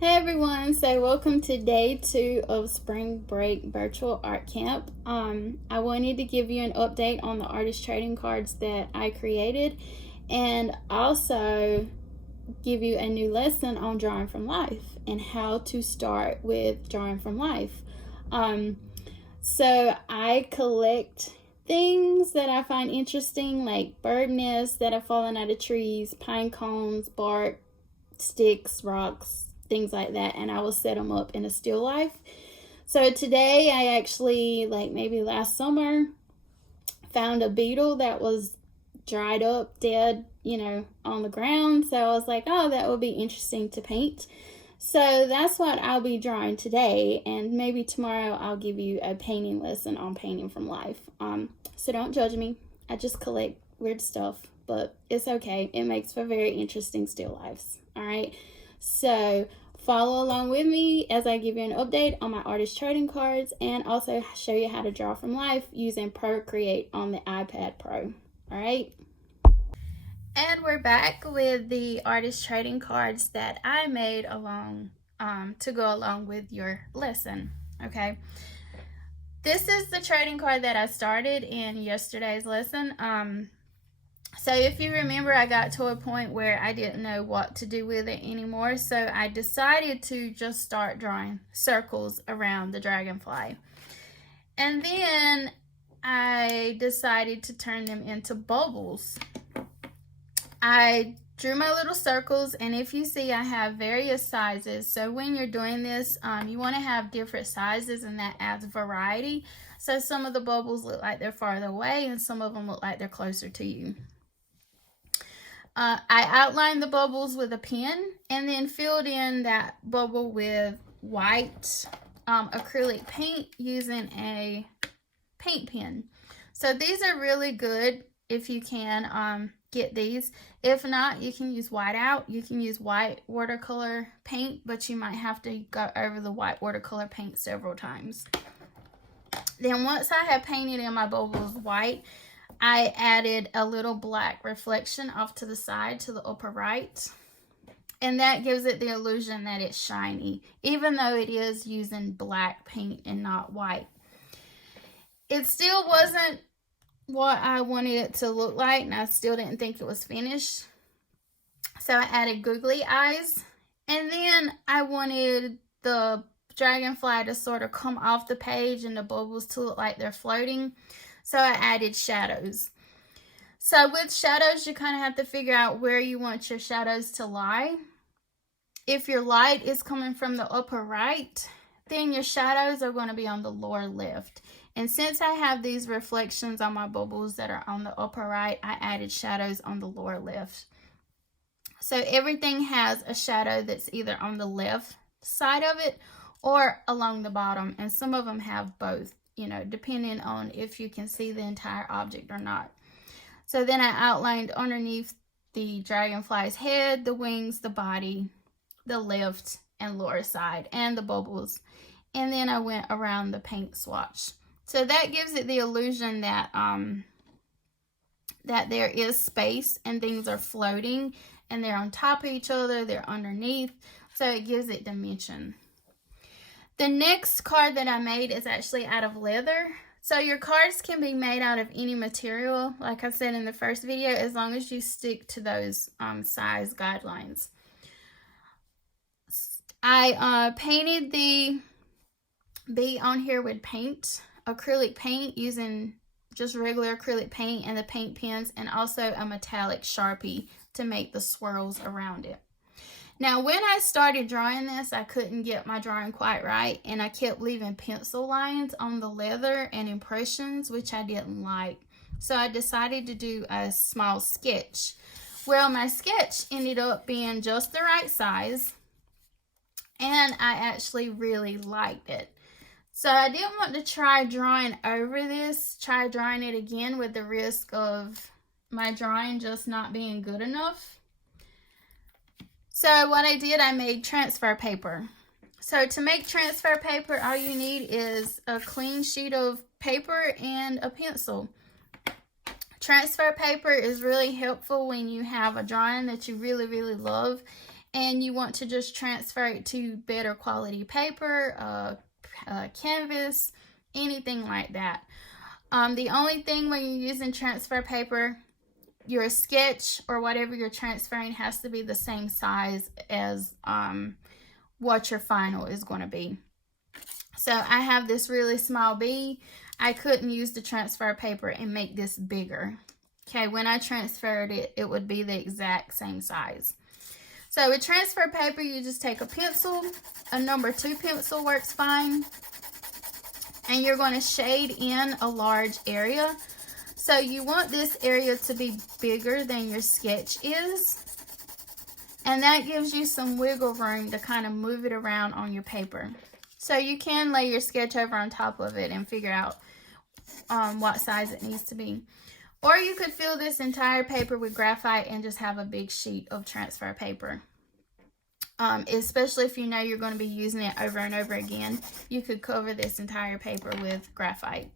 Hey everyone, so welcome to day 2 of Spring Break Virtual Art Camp. I wanted to give you an update on the artist trading cards that I created and also give you a new lesson on drawing from life and how to start with drawing from life. So I collect things that I find interesting, like bird nests that have fallen out of trees, pine cones, bark, sticks, rocks, things like that, and I will set them up in a still life. So today I actually, like maybe last summer, found a beetle that was dried up, dead, on the ground. So I was like, oh, that would be interesting to paint. So that's what I'll be drawing today, and maybe tomorrow I'll give you a painting lesson on painting from life. So don't judge me. I just collect weird stuff, but it's okay. It makes for very interesting still lifes. All right. So follow along with me as I give you an update on my artist trading cards and also show you how to draw from life using Procreate on the iPad Pro. All right. And we're back with the artist trading cards that I made to go along with your lesson. Okay. This is the trading card that I started in yesterday's lesson. So if you remember, I got to a point where I didn't know what to do with it anymore. So I decided to just start drawing circles around the dragonfly. And then I decided to turn them into bubbles. I drew my little circles, and if you see, I have various sizes. So when you're doing this, you want to have different sizes, and that adds variety. So some of the bubbles look like they're farther away, and some of them look like they're closer to you. I outlined the bubbles with a pen and then filled in that bubble with white acrylic paint using a paint pen. So these are really good if you can get these. If not, you can use whiteout. You can use white watercolor paint, but you might have to go over the white watercolor paint several times. Then once I have painted in my bubbles white, I added a little black reflection off to the side to the upper right. And that gives it the illusion that it's shiny, even though it is using black paint and not white. It still wasn't what I wanted it to look like, and I still didn't think it was finished. So I added googly eyes, and then I wanted the dragonfly to sort of come off the page and the bubbles to look like they're floating. So I added shadows. So with shadows, you kind of have to figure out where you want your shadows to lie. If your light is coming from the upper right, then your shadows are going to be on the lower left. And since I have these reflections on my bubbles that are on the upper right, I added shadows on the lower left. So everything has a shadow that's either on the left side of it or along the bottom. And some of them have both, depending on if you can see the entire object or not. So then I outlined underneath the dragonfly's head, the wings, the body, the left and lower side, and the bubbles. And then I went around the paint swatch. So that gives it the illusion that that there is space and things are floating and they're on top of each other, they're underneath. So it gives it dimension. The next card that I made is actually out of leather. So your cards can be made out of any material, like I said in the first video, as long as you stick to those size guidelines. I painted the bee on here with acrylic paint, using just regular acrylic paint and the paint pens, and also a metallic Sharpie to make the swirls around it. Now, when I started drawing this, I couldn't get my drawing quite right, and I kept leaving pencil lines on the leather and impressions, which I didn't like. So I decided to do a small sketch. Well, my sketch ended up being just the right size, and I actually really liked it. So I didn't want to try drawing over this, try drawing it again with the risk of my drawing just not being good enough. So what I did, I made transfer paper. So to make transfer paper, all you need is a clean sheet of paper and a pencil. Transfer paper is really helpful when you have a drawing that you really, really love and you want to just transfer it to better quality paper, canvas, anything like that. The only thing when you're using transfer paper, your sketch or whatever you're transferring has to be the same size as what your final is going to be. So I have this really small bee. I couldn't use the transfer paper and make this bigger. Okay, when I transferred it, it would be the exact same size. So with transfer paper, you just take a pencil. A number 2 pencil works fine. And you're going to shade in a large area. So you want this area to be bigger than your sketch is. And that gives you some wiggle room to kind of move it around on your paper. So you can lay your sketch over on top of it and figure out what size it needs to be. Or you could fill this entire paper with graphite and just have a big sheet of transfer paper. Especially if you know you're going to be using it over and over again, you could cover this entire paper with graphite.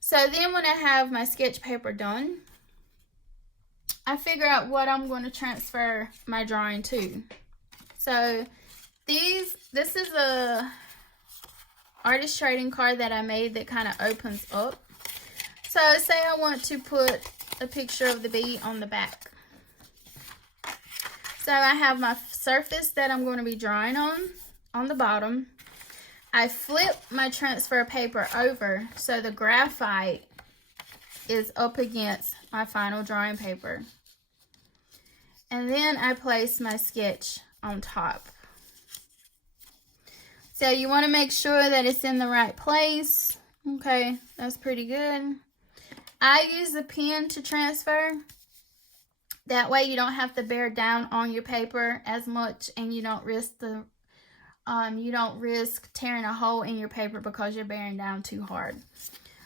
So then when I have my sketch paper done, I figure out what I'm going to transfer my drawing to. So this is a artist trading card that I made that kind of opens up. So say I want to put a picture of the bee on the back. So I have my surface that I'm going to be drawing on the bottom. I flip my transfer paper over so the graphite is up against my final drawing paper. And then I place my sketch on top. So you want to make sure that it's in the right place. Okay, that's pretty good. I use a pen to transfer. That way you don't have to bear down on your paper as much, and you don't risk tearing a hole in your paper because you're bearing down too hard.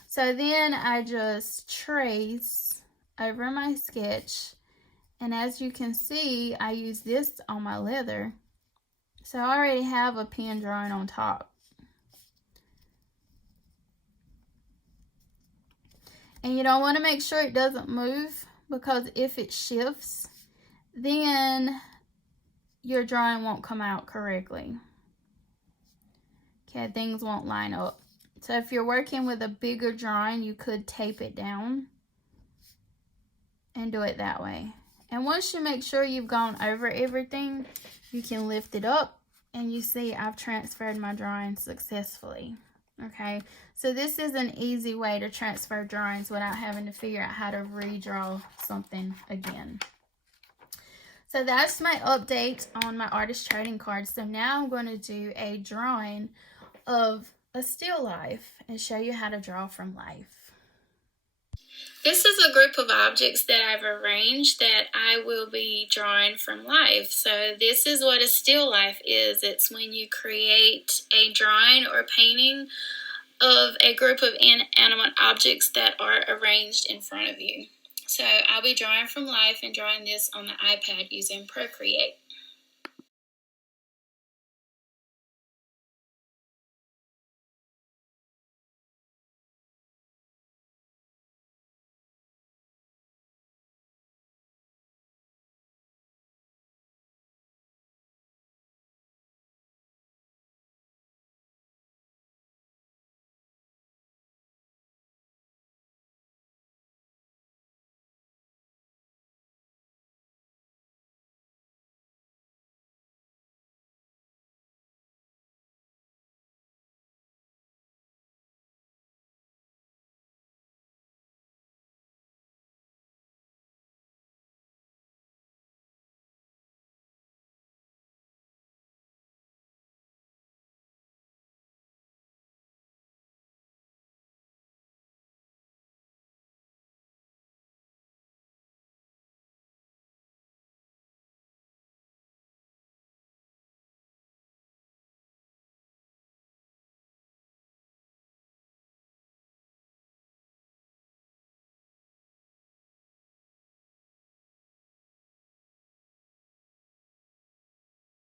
So then I just trace over my sketch, and as you can see, I use this on my leather. So I already have a pen drawing on top. And you don't want to make sure it doesn't move, because if it shifts, then your drawing won't come out correctly. Okay, things won't line up. So if you're working with a bigger drawing, you could tape it down and do it that way. And once you make sure you've gone over everything, you can lift it up, and you see I've transferred my drawing successfully. Okay, so this is an easy way to transfer drawings without having to figure out how to redraw something again. So that's my update on my artist trading card. So now I'm going to do a drawing of a still life and show you how to draw from life. This is a group of objects that I've arranged that I will be drawing from life. So this is what a still life is. It's when you create a drawing or painting of a group of inanimate objects that are arranged in front of you. So I'll be drawing from life and drawing this on the iPad using Procreate.